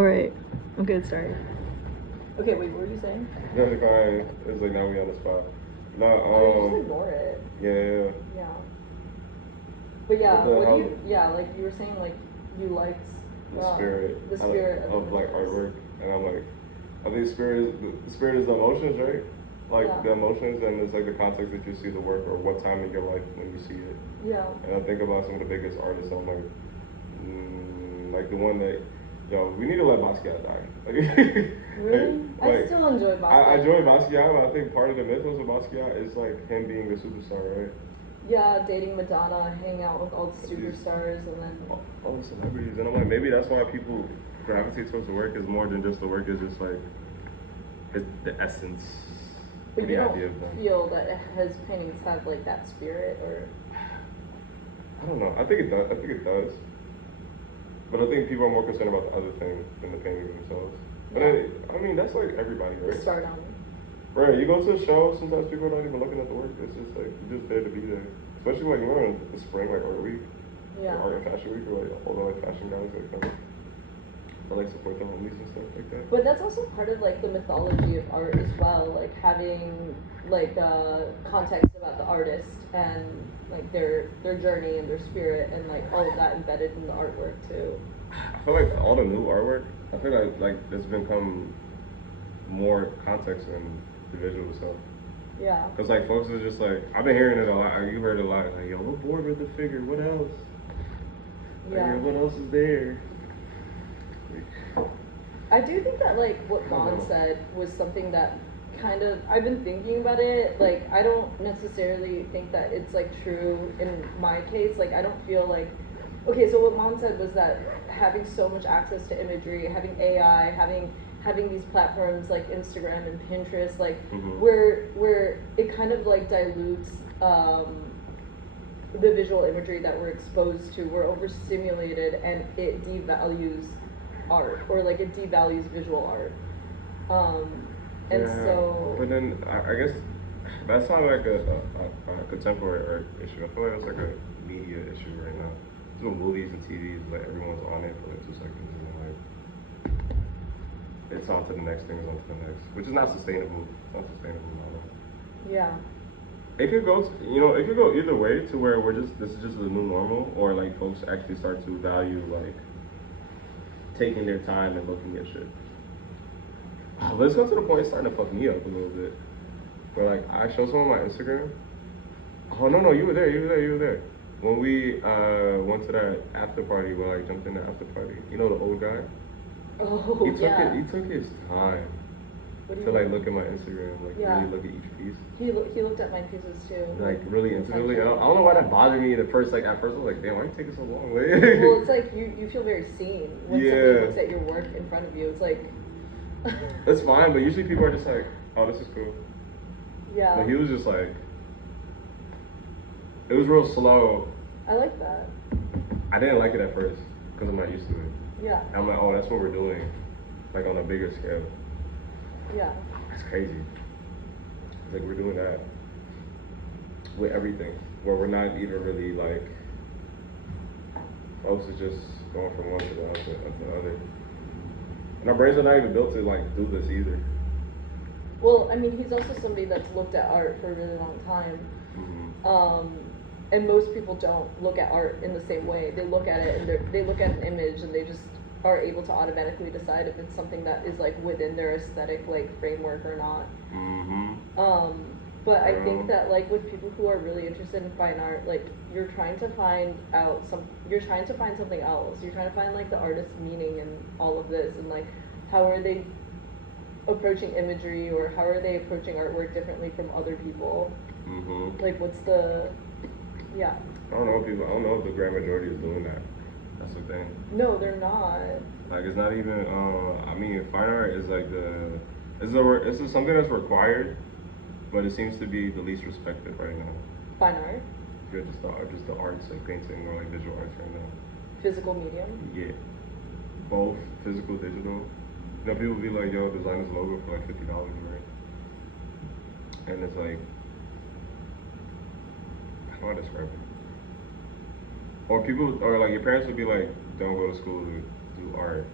All right. I'm good. Sorry. Okay, wait. What were you saying? Really fine. It's like now we on the spot. No, Oh, just ignore it. Yeah. Yeah. But yeah, What what do you? Yeah, like you were saying, like you liked the spirit. The spirit of like images. artwork, and I'm like, I think the spirit is the emotions, right? Like Yeah. the emotions, and it's like the context that you see the work, or what time in your life when you see it. Yeah. And I think about some of the biggest artists. I'm like the one that, yo, we need to let Basquiat die. Really? I still enjoy Basquiat. I enjoy Basquiat, but I think part of the mythos of Basquiat is like him being the superstar, right? Yeah, dating Madonna, hanging out with all the superstars, and then all the celebrities, and I'm like, maybe that's why people gravitate towards the work is more than just the work. Is just like the essence. But you don't idea of them. feel that his paintings have like that spirit, or I don't know. I think it does. I think it does. But I think people are more concerned about the other thing than the paintings themselves. But I mean, that's like everybody, right? the stardom. Right. You go to a show, sometimes people are not even looking at the work. It's just like you're just there to be there. Especially like we're in the spring, like Art Week, Yeah. Art and Fashion Week, or like all the like fashion guys that come. Or like support the homies and stuff like that. But that's also part of like the mythology of art as well, like having like context about the artist and like their journey and their spirit and like all of that embedded in the artwork too. I feel like all the new artwork, I feel like it's become more context than the visual stuff. Yeah. Cause like folks are just like, I've been hearing it a lot. You heard it a lot. Like, yo, we're bored with the figure. What else? Yeah. Like, what else is there? I do think that like what Vaughn said was something that kind of I've been thinking about it. Like I don't necessarily think that it's like true in my case. Like I don't feel like okay. So what Vaughn said was that having so much access to imagery, having AI, having these platforms like Instagram and Pinterest, like where it kind of like dilutes the visual imagery that we're exposed to. We're overstimulated and it devalues art, or like it devalues visual art. And yeah, so but then I guess that's not like a contemporary art issue. I feel like it's like a media issue right now. So movies and TVs, like everyone's on it for like 2 seconds and like it's on to the next thing, it's on to the next, which is not sustainable. It's not sustainable model. Yeah. It could go, it could go either way to where this is just the new normal, or like folks actually start to value like taking their time and looking at shit. But it's come to the point it's starting to fuck me up a little bit. Where like I show someone my Instagram. Oh no, you were there. When we went to that after party, where like jumped in the after party. You know the old guy? Oh, he took his time to like look at my Instagram, like really look at each piece. He looked at my pieces too. Like really intimately. I don't know why that bothered me at first. Like at first I was like, damn, why are you taking so long? Well, it's like you feel very seen when somebody looks at your work in front of you. It's like that's fine, but usually people are just like, oh, this is cool. Yeah. But he was just like, it was real slow. I like that. I didn't like it at first because I'm not used to it. Yeah. I'm like, oh, that's what we're doing, like on a bigger scale. Yeah. That's crazy. It's like we're doing that with everything, where we're not even really like, folks are just going from one to the other. And our brains are not even built to like do this either. Well, I mean, he's also somebody that's looked at art for a really long time. And most people don't look at art in the same way. They look at it and they look at an image and they just are able to automatically decide if it's something that is like within their aesthetic like framework or not. But I think that like with people who are really interested in fine art, like you're trying to find something else. You're trying to find like the artist's meaning in all of this, and like how are they approaching imagery, or how are they approaching artwork differently from other people? Like what's the I don't know if the grand majority is doing that. That's the thing. No, they're not. Like it's not even I mean, fine art is like it's something that's required, but it seems to be the least respected right now. Fine art? Yeah, just the arts, like painting or like visual arts right now. Physical medium? Yeah. Both physical, digital. You know, people be like, yo, design this logo for like $50, right? And it's like, how do I describe it? Or like your parents would be like, don't go to school to do art.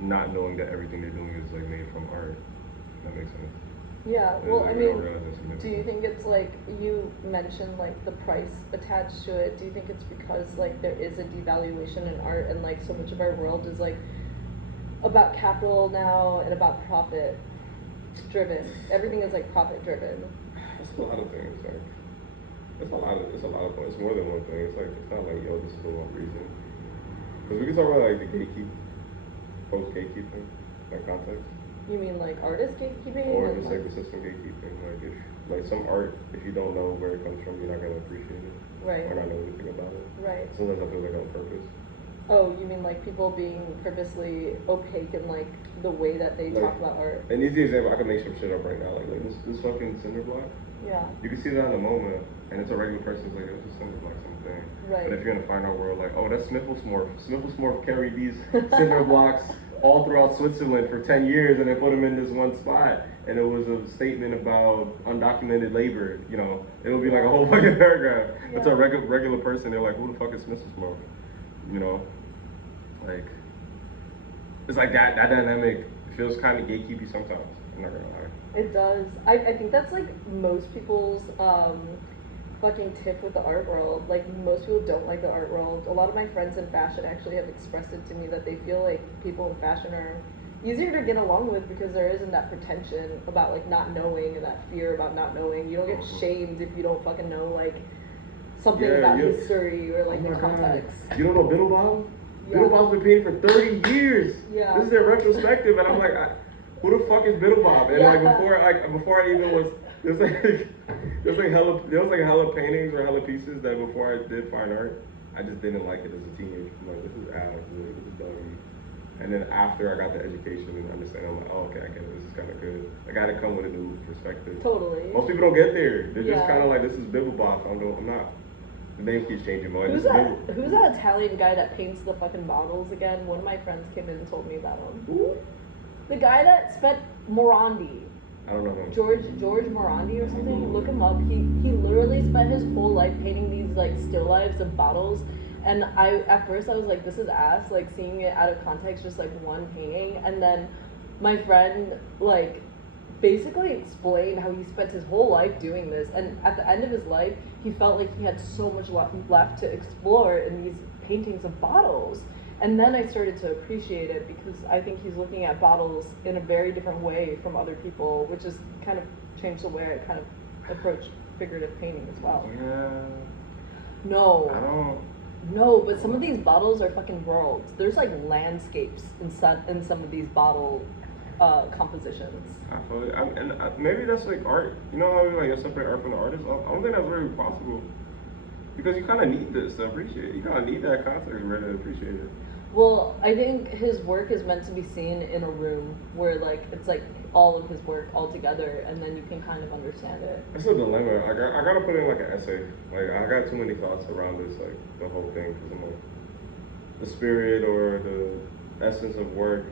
not knowing that everything they're doing is like made from art. That makes sense. Yeah, And well, like, I they don't mean, realize it's do you significant. think it's like, you mentioned like the price attached to it, do you think it's because like there is a devaluation in art and like so much of our world is like about capital now and about profit driven? Everything is like profit driven. It's a lot of things. Like, it's a lot of points. It's more than one thing. It's like, it's not like, yo, this is the one reason. Because we can talk about like the post gatekeeping, like context. You mean like artist gatekeeping? Or just like the system gatekeeping. Like if like some art, if you don't know where it comes from, you're not gonna appreciate it. Right. Or not know anything about it. Right. Sometimes I feel like on purpose. Oh, you mean like people being purposely opaque in like the way that they Like, talk about art? An easy example, I can make some shit up right now. Like this fucking cinder block. Yeah. You can see that in the moment, and it's a regular person's like, it's a cinder block, something. Right. But if you're in the fine art world, like, oh, that's Snifflesmorph. Snifflesmorph carried these cinder blocks all throughout Switzerland for 10 years, and they put them in this one spot. And it was a statement about undocumented labor. You know, it'll be like a whole fucking paragraph. Yeah. It's a regular person. They're like, who the fuck is Snifflesmorph? You know, like, it's like that dynamic feels kind of gatekeepy sometimes. I'm not gonna lie. It does. I think that's like most people's fucking tip with the art world. Like most people don't like the art world. A lot of my friends in fashion actually have expressed it to me that they feel like people in fashion are easier to get along with because there isn't that pretension about like not knowing and that fear about not knowing. You don't get shamed if you don't fucking know like something about history or like the context. You don't know Biddlebob? Yeah. Biddlebob's been painting for 30 years. Yeah. This is their retrospective, and I'm like, who the fuck is Biddlebob? And like before I even was, there's like hella paintings or hella pieces that before I did fine art, I just didn't like it as a teenager. I'm like, this is ass, this is doggy. And then after I got the education and understanding, I'm like, oh, okay, I get it. This is kind of good. I got to come with a new perspective. Totally. Most people don't get there. They're just Yeah. kind of like, this is Biddlebob. I'm not. The name keeps changing. Who's that Italian guy that paints the fucking bottles again? One of my friends came in and told me about him. Who? The guy that spent Morandi. I don't know him. George Morandi or something. Look him up. He literally spent his whole life painting these like still lifes of bottles. And at first I was like, this is ass, like seeing it out of context, just like one painting. And then my friend like basically explained how he spent his whole life doing this, and at the end of his life he felt like he had so much left to explore in these paintings of bottles. And then I started to appreciate it because I think he's looking at bottles in a very different way from other people, which has kind of changed the way I kind of approach figurative painting as well. Yeah. No. I don't. No, but some of these bottles are fucking worlds. There's like landscapes in some of these bottle compositions. I feel it. Maybe that's like art. You know how like you separate art from the artist? I don't think that's very possible. Because you kind of need this to appreciate it. You kind of need that context ready to appreciate it. Well, I think his work is meant to be seen in a room where like it's like all of his work all together, and then you can kind of understand it. It's a dilemma. I gotta put in like an essay. Like I got too many thoughts around this, like the whole thing, because I'm like, the spirit or the essence of work.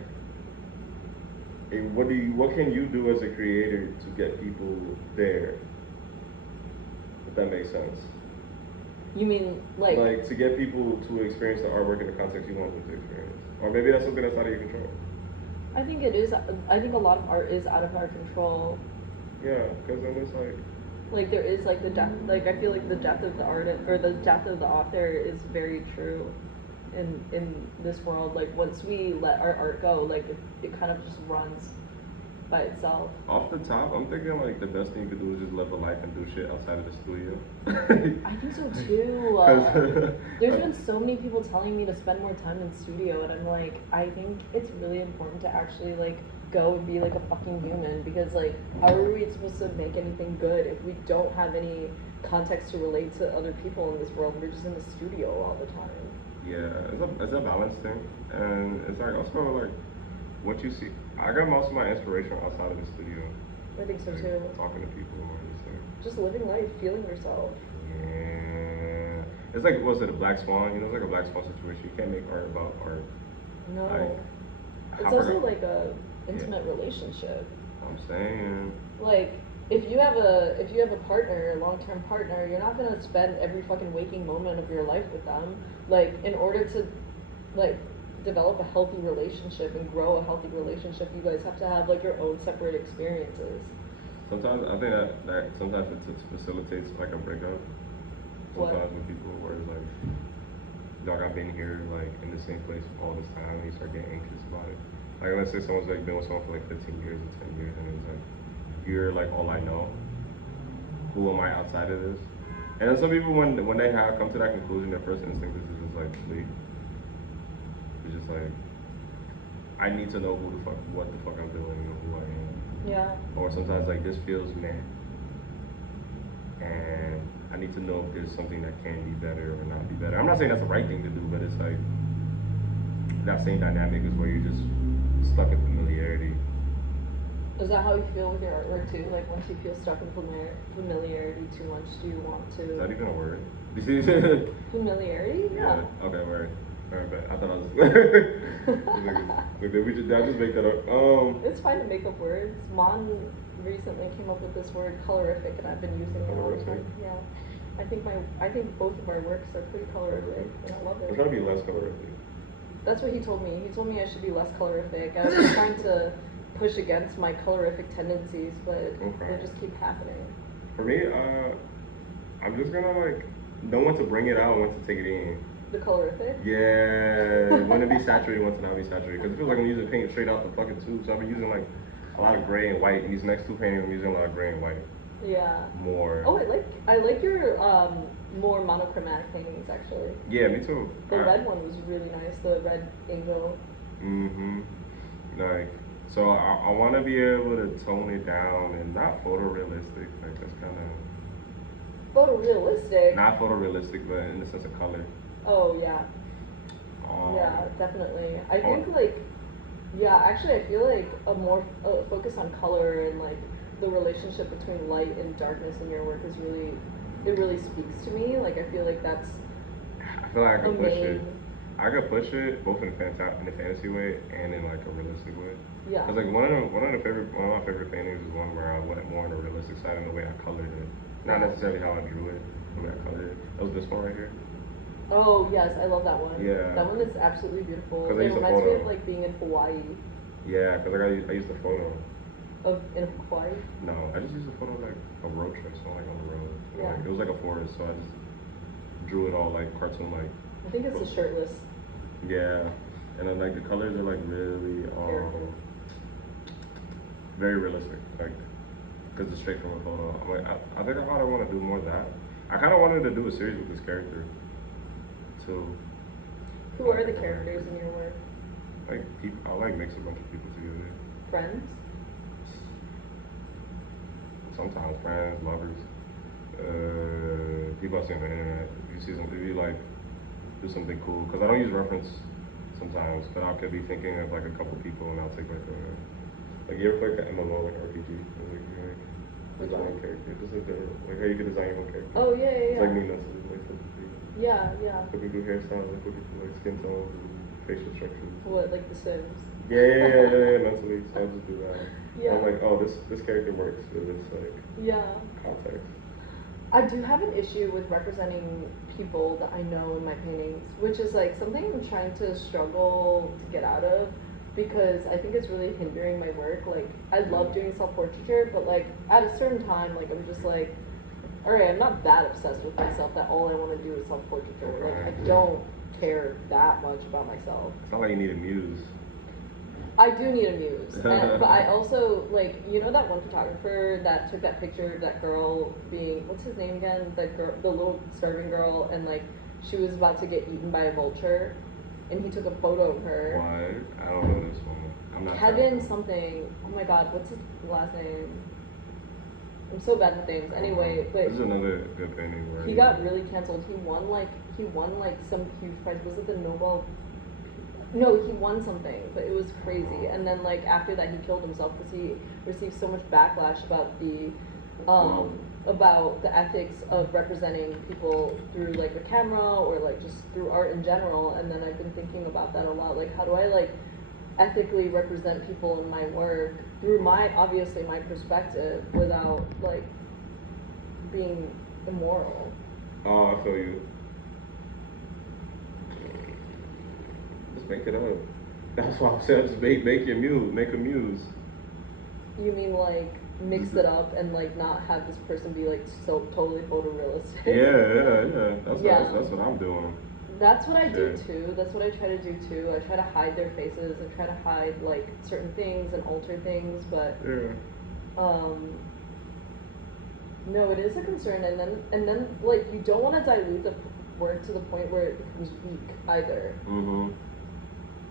What can you do as a creator to get people there? If that makes sense. You mean like to get people to experience the artwork in the context you want them to experience, or maybe that's something that's out of your control. I think it is. I think a lot of art is out of our control. Yeah, because then it's like there is like the death. Like I feel like the death of the artist or the death of the author is very true in this world. Like once we let our art go, like it kind of just runs by itself. Off the top, I'm thinking like the best thing you could do is just live a life and do shit outside of the studio. I think so too. There's been so many people telling me to spend more time in studio, and I'm like, I think it's really important to actually like go and be like a fucking human, because like how are we supposed to make anything good if we don't have any context to relate to other people in this world? We're just in the studio all the time. Yeah, it's a balance thing, and it's like also like what you see. I got most of my inspiration outside of the studio. I think so like, too. Talking to people or just living life, feeling yourself. Yeah, it's like was it a black swan? You know, it's like a black swan situation. You can't make art about art. No, like, it's also like a intimate relationship. I'm saying. Like if you have a partner, a long-term partner, you're not gonna spend every fucking waking moment of your life with them. Like in order to like develop a healthy relationship and grow a healthy relationship, you guys have to have like your own separate experiences. Sometimes I think that sometimes it facilitates like a breakup. Sometimes with people where it's like, dog, I've been here like in the same place all this time, and you start getting anxious about it. Like let's say someone's like been with someone for like 15 years or 10 years, and it's like, you're like all I know. Who am I outside of this? And then some people, when they have come to that conclusion, their first instinct is to just like flee. It's just like, I need to know what the fuck I'm doing, and who I am. Yeah. Or sometimes like this feels meh, and I need to know if there's something that can be better or not be better. I'm not saying that's the right thing to do, but it's like that same dynamic is where you're just stuck in familiarity. Is that how you feel with your artwork too? Like once you feel stuck in familiarity too much, do you want to? Is that even a word? Familiarity? Yeah. Okay, word. Alright, bet. I thought I was. Did I just make that up? It's fine to make up words. Mon recently came up with this word, colorific, and I've been using it all the time. Yeah. I think both of our works are pretty colorific, and I love it. I'm trying to be less colorific. That's what he told me. He told me I should be less colorific. I was trying to push against my colorific tendencies, but they just keep happening. For me, I'm just gonna like know when to bring it out and when to take it in. The colorific? Yeah, when to be saturated, when to not be saturated. Because it feels like I'm using paint straight out the fucking tube, so I've been using like a lot of gray and white. And these next two paintings, I'm using a lot of gray and white. Yeah. More. Oh, I like your more monochromatic paintings actually. Yeah, me too. The red one was really nice. The red angel. Like, so I want to be able to tone it down and not photorealistic. Like that's kind of. Photorealistic. Not photorealistic, but in the sense of color. Oh yeah. Yeah, definitely. I think like, yeah, actually I feel like a more focus on color and like the relationship between light and darkness in your work is really, it really speaks to me. Like I feel like that's. I feel like I can push it. I could push it both in a fantasy way and in like a realistic way. Yeah. Cause like one of my favorite paintings is one where I went more on the realistic side in the way I colored it, not necessarily how I drew it, the way I colored it. That was this one right here. Oh yes, I love that one. Yeah. That one is absolutely beautiful. It reminds me of like being in Hawaii. Yeah, cause like I used the photo. In Hawaii? No, I just used a photo of like a road trip, so like on the road. Yeah. Like, it was like a forest, so I just drew it all like cartoon like. I think it's the shirtless. Yeah, and then like the colors are like really very realistic, like because it's straight from a photo. I'm like, I think I want to do more of that. I kind of wanted to do a series with this character too. Who are the characters in your work? Like people, I like mix a bunch of people together. Friends? Sometimes friends, lovers, people I see on the internet. If you like do something cool, because I don't use reference sometimes, but I could be thinking of like a couple people and I'll take like you ever play like an MMO, like RPG, like design a character, just like how you can design your own character. Oh yeah. It's like me mentally, like Yeah. Looking through hairstyles, like looking through like skin tones and facial structures. What, like The Sims? Yeah, mentally. So I'll just do that. Yeah. I'm like, oh, this character works for this like context. I do have an issue with representing people that I know in my paintings, which is like something I'm trying to struggle to get out of because I think it's really hindering my work. Like I love doing self-portraiture, but like at a certain time, like I'm just like, all right, I'm not that obsessed with myself that all I want to do is self-portraiture. Like I don't care that much about myself. It's not like you need a muse. I do need a muse, but I also, like, you know that one photographer that took that picture of that girl being, what's his name again? That girl, the little starving girl, and like, she was about to get eaten by a vulture, and he took a photo of her. What? I don't know this one. I'm not Kevin something. Oh my god, what's his last name? I'm so bad with names. Anyway, but this is another good painting where he got really canceled. He won like some huge prize. Was it the Nobel? No, he won something, but it was crazy. And then like after that, he killed himself because he received so much backlash about the ethics of representing people through like a camera or like just through art in general. And then I've been thinking about that a lot. Like, how do I like ethically represent people in my work through my perspective without like being immoral? Oh, I feel you. This Just make it up. That's why I said just make your muse, make a muse. You mean like mix it up and like not have this person be like so totally photorealistic? Yeah. Yeah. That's what I'm doing. That's what I do too. That's what I try to do too. I try to hide their faces and try to hide like certain things and alter things, but no, it is a concern, and then like you don't want to dilute the work to the point where it becomes weak either.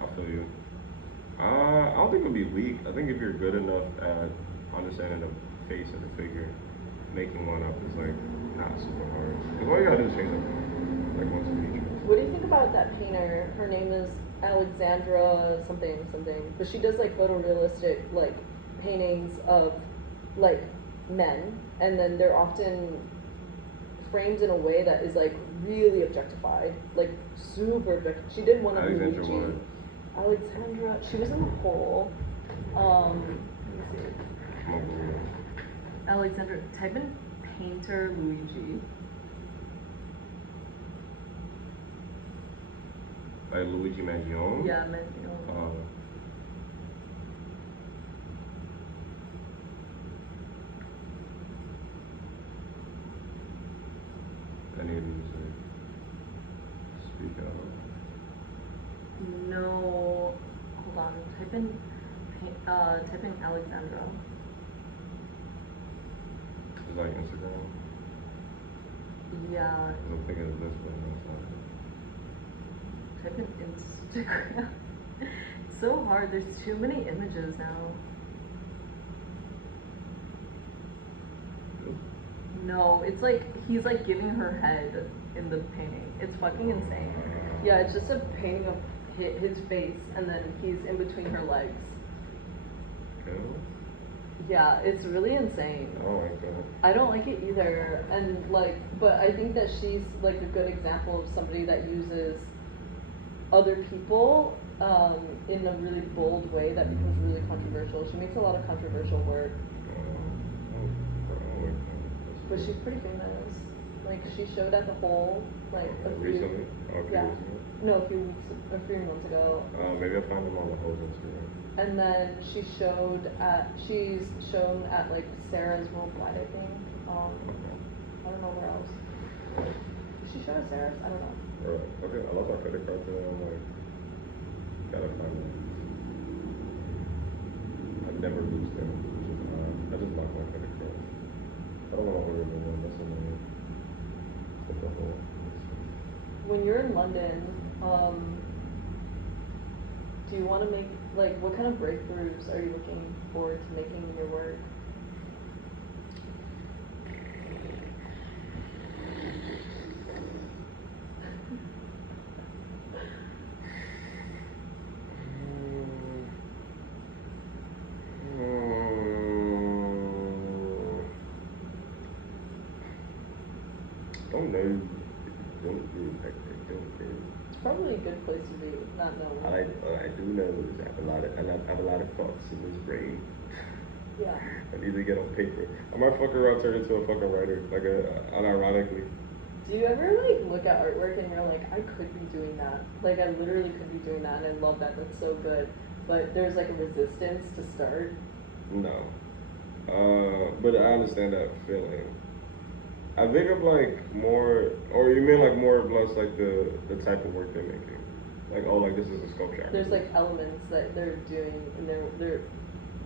I feel you. I don't think it'll be weak. I think if you're good enough at understanding the face of the figure, making one up is like not super hard. Because all you gotta do is change them like once a feature. What do you think about that painter? Her name is Alexandra something, but she does like photorealistic like paintings of like men, and then they're often framed in a way that is like really objectified, like super objectified. She did one of Luigi. Alexandra, she was in the hole. Let me see. Alexandra, type in painter Luigi. Like Luigi Mangione? Yeah, Mangione. Any of these speak out? No, hold on. Type in Alexandra. It's like Instagram. Yeah. I'm thinking of this one. Type in Instagram. It's so hard. There's too many images now. No, it's like he's like giving her head in the painting. It's fucking insane. Yeah, it's just a painting of his face, and then he's in between her legs. Okay. Yeah, it's really insane. I don't like that. I don't like it either, and like, but I think that she's like a good example of somebody that uses other people in a really bold way that becomes really controversial. She makes a lot of controversial work. But she's pretty famous. Like she showed at the Hole like recently. No, a few months ago. Maybe I found them on the Hole's Instagram. And then she's shown at like Sarah's Worldwide, I think. I don't know where else. Did she show at Sarah's? I don't know. Okay, I lost my credit card today. I'm like, gotta find it. I never lose them. I just lost my credit card. I don't want to order the one. That's annoying. At the Hole. When you're in London, do you want to make, like, what kind of breakthroughs are you looking forward to making in your work? Don't know. It's probably a good place to be, not knowing. I do know I have a lot of thoughts in this brain. Yeah. I need to get on paper. I might fuck around, turn into a fucking writer, like unironically. Do you ever like look at artwork and you're like, I could be doing that? Like I literally could be doing that, and I love that. That's so good. But there's like a resistance to start. No. But I understand that feeling. I think of like more, or you mean like more or less like the type of work they're making, like like this is a sculpture. There's like elements that they're doing, and they're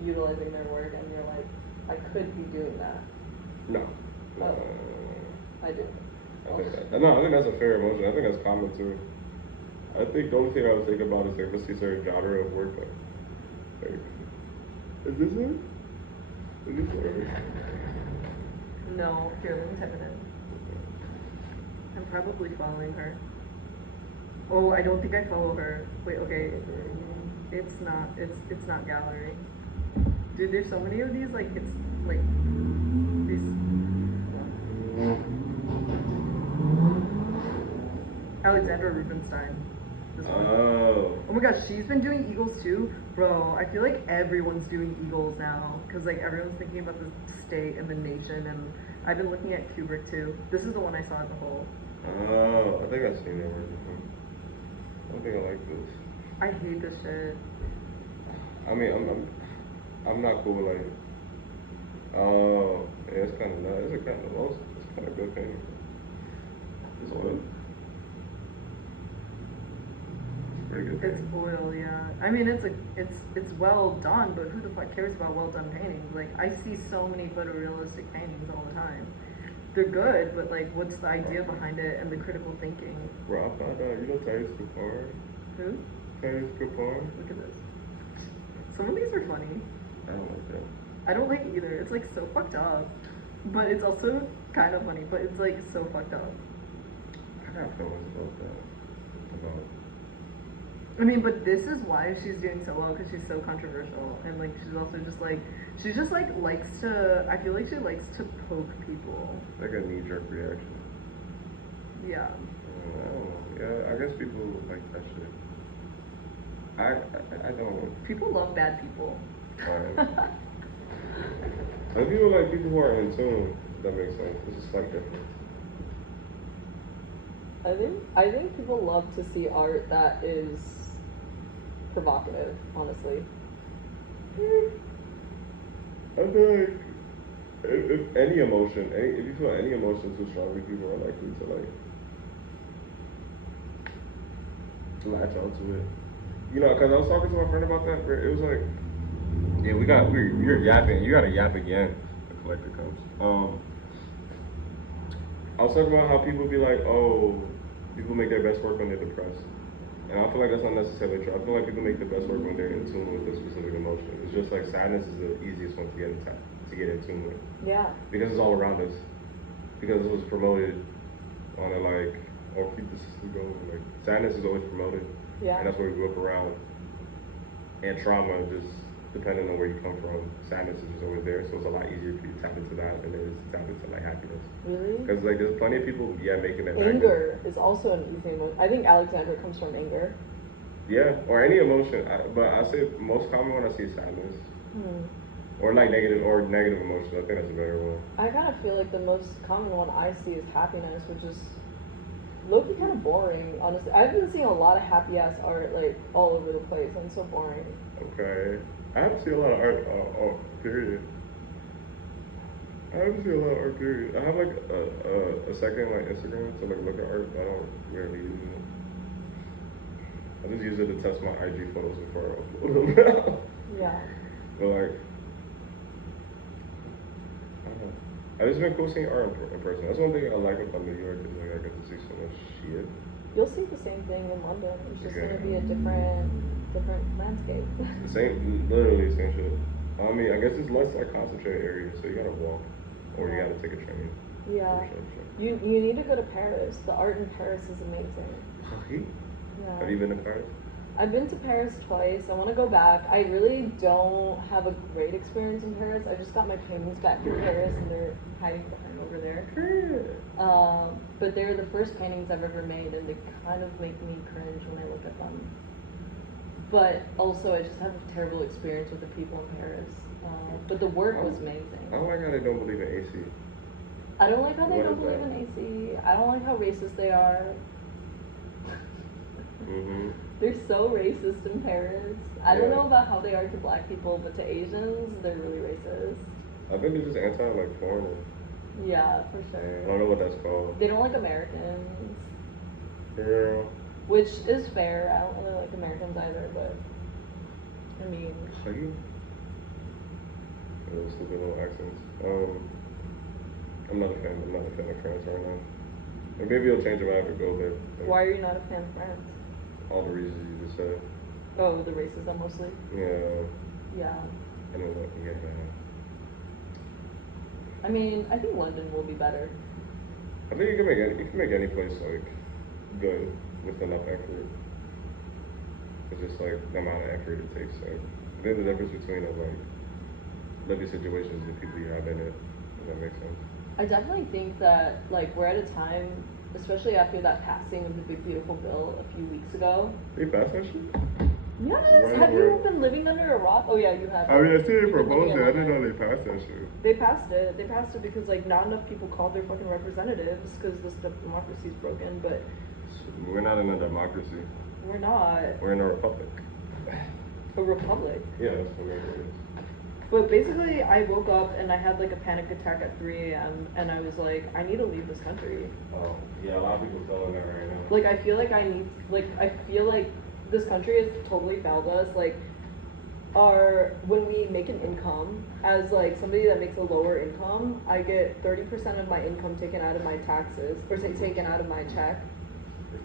utilizing their work, and you're like, I could be doing that. No. I do. I think that's a fair emotion. I think that's common too. I think the only thing I would think about is like, let's see certain genre of work. Like, is this it? Is this it? No, here, let me type it in. I'm probably following her. Oh, I don't think I follow her. Wait, okay. It's not gallery. Dude, there's so many of these, like, it's, like, these... Alexandra Rubinstein. Oh my gosh, she's been doing eagles too? Bro, I feel like everyone's doing eagles now. Because, like, everyone's thinking about the state and the nation, and I've been looking at Kubrick too. This is the one I saw at the Hole. Oh, I think I've seen that work before. I don't think I like this. I hate this shit. I mean, I'm not cool with like. Oh, yeah, it's kind of nice. It's kind of most. It's kind of good thing. It's oil. It's pretty good. It's oil, yeah. I mean, it's well done, but who the fuck cares about well done paintings? Like, I see so many photorealistic paintings all the time. They're good, but like, what's the idea behind it and the critical thinking? Bro, I found out. You know Thais Kapoor? Who? Thais Kapoor? Look at this. Some of these are funny. I don't like that. I don't like it either. It's like so fucked up, but it's also kind of funny. But it's like so fucked up. I got feelings about that. About. I mean, but this is why she's doing so well, because she's so controversial, and like she's also just like likes to. I feel like she likes to poke people. Like a knee-jerk reaction. Yeah. I don't know. Yeah, I guess people like that shit. I don't. People love bad people. Fine. And people like people who are in tune. That makes sense. It's just like different. I think people love to see art that is provocative, honestly. I feel like if any emotion, if you feel any emotion too strongly, people are likely to like latch onto it. You know, because I was talking to my friend about that. It was like, yeah, we're yapping. You gotta yap again. The collector comes. I was talking about how people be like, oh, people make their best work when they're depressed. And I feel like that's not necessarily true. I feel like people make the best work when they're in tune with a specific emotion. It's just like sadness is the easiest one to get in tune with. Yeah. Because it's all around us. Because it was promoted on a like, or keep the system going. Like sadness is always promoted. Yeah. And that's what we grew up around. And trauma, just depending on where you come from, sadness is just always there. So it's a lot easier for you to tap into that than it is to tap into like happiness. Really? Because like there's plenty of people, making it. Anger is also an easy emotion. I think Alexander comes from anger. Yeah, or any emotion. But I say most common one I see is sadness. Or like negative emotions. I think that's a better one. I kind of feel like the most common one I see is happiness, which is low-key kind of boring, honestly. I've been seeing a lot of happy-ass art, like, all over the place, and it's so boring. Okay. I haven't seen a lot of art, period. I haven't seen a lot of art, period. I have, like, a second, like, Instagram to, like, look at art. I don't rarely use it. I just use it to test my IG photos before I upload them. Yeah. But, like, I don't know. It's been cool seeing art in person. That's one thing I like about New York is like I get to see so much shit. You'll see the same thing in London. It's just gonna be a different landscape. The same, literally the same shit. I mean, I guess it's less like concentrated areas, so you gotta walk or you gotta take a train. Yeah. You need to go to Paris. The art in Paris is amazing. Really? Yeah. Have you been to Paris? I've been to Paris twice. I want to go back. I really don't have a great experience in Paris. I just got my paintings back from Paris, and they're hiding behind over there. But they're the first paintings I've ever made, and they kind of make me cringe when I look at them. But also, I just have a terrible experience with the people in Paris. But the work was amazing. I don't like how they don't believe in AC. I don't like how they don't believe in AC. I don't like how racist they are. Mm-hmm. They're so racist in Paris. I don't know about how they are to black people, but to Asians, they're really racist. I think they're just anti like foreigners. Yeah, for sure. I don't know what that's called. They don't like Americans. Yeah. Which is fair. I don't really like Americans either, but I mean. Those stupid little accents. I'm not a fan of France right now. And maybe it'll change if I ever go there. Like, why are you not a fan of France? All the reasons you just said. Oh, the racism mostly? Yeah. Yeah. I know what you get I mean, I think London will be better. I think you can make any place like good with enough effort. It's just like the amount of effort it takes. Like there's the difference between like living situations and the people you have in it. Does that make sense? I definitely think that like we're at a time, especially after that passing of the Big Beautiful Bill a few weeks ago. They passed that shit? Yes. Have you been living under a rock? Oh yeah, you have. I mean, I see they proposed it. I didn't know they passed that shit. They passed it. They passed it because like not enough people called their fucking representatives because this democracy is broken. But we're not in a democracy. We're not. We're in a republic. A republic. Yeah, that's what America is. But basically, I woke up and I had like a panic attack at 3 a.m. and I was like, I need to leave this country. Oh, yeah, a lot of people feeling that right now. Like, I feel like I feel like this country has totally failed us. Like, when we make an income, as like somebody that makes a lower income, I get 30% of my income taken out of my taxes, or say taken out of my check.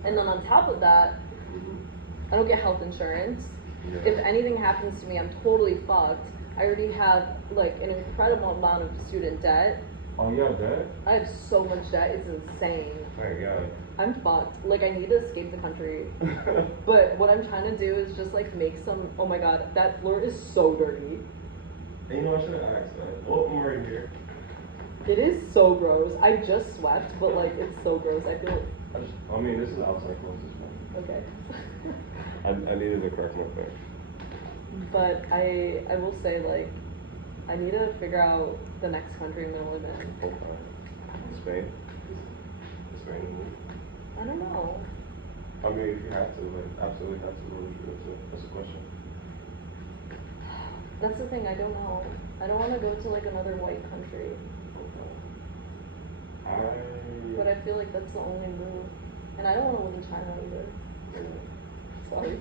And then on top of that, I don't get health insurance. Yeah. If anything happens to me, I'm totally fucked. I already have like an incredible amount of student debt. Oh, you have debt? I have so much debt, it's insane. My God. I'm fucked. Like, I need to escape the country. But what I'm trying to do is just like make some, oh my God, that floor is so dirty. And you know, I should have asked that. Well, I'm right here. It is so gross. I just swept, but like, it's so gross. I feel, I mean, this is outside closest one. okay. I needed to correct my thing. But I will say, like, I need to figure out the next country I'm gonna live in. Okay. Spain? Is Spain? I don't know. I mean, if you had to, like, absolutely have to, what would you go to? That's the question. That's the thing, I don't know. I don't want to go to like another white country. But I feel like that's the only move. And I don't want to live in China either. Sorry.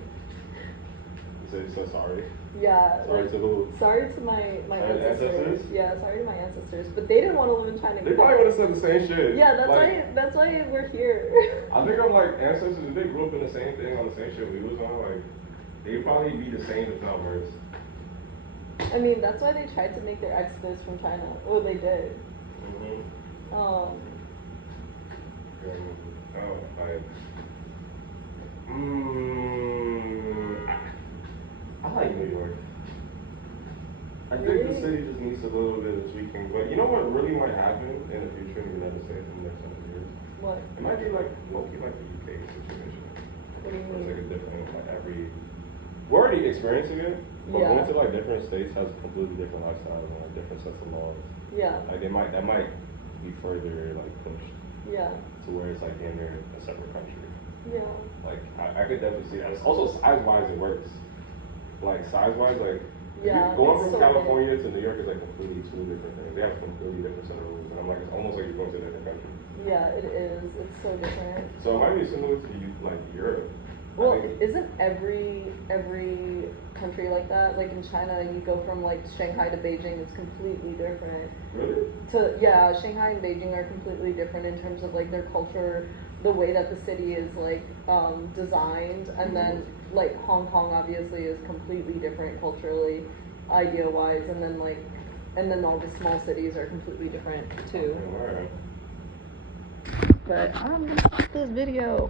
So you said sorry? Yeah. Sorry like, to who? Sorry to my ancestors. Ancestors? Yeah, sorry to my ancestors. But they didn't want to live in China. They probably would have said the same shit. Yeah, like, that's why we're here. I think I'm like ancestors, if they grew up in the same thing on the same shit we was on, like, they'd probably be the same if not worse. I mean, that's why they tried to make their exodus from China. Oh, they did. Mm-hmm. Oh, like, I like New York. I think the city just needs a little bit of tweaking. But you know what really might happen in the future in the United States in the next 100 years? what? It might be like low-key like the UK situation. What do you Where it's like a mean? different, like we're already experiencing it, but Yeah. going to like different states has completely different lifestyles and like different sets of laws. Yeah. Like that might be further like pushed Yeah. to where it's like in a separate country. Yeah. Like I could definitely see that. Also size-wise it works. Like size-wise, like Yeah, going it's from so California to New York is like completely two different things. They have completely different set of rules, and I'm like, it's almost like you're going to a different country. Yeah, it is. It's so different. So it might be similar to like Europe. Well, I think isn't every country like that? Like in China, you go from like Shanghai to Beijing, it's completely different. really? Yeah, Shanghai and Beijing are completely different in terms of like their culture, the way that the city is like designed, and then like Hong Kong obviously is completely different culturally, idea-wise, and then all the small cities are completely different too. Alright. But this video.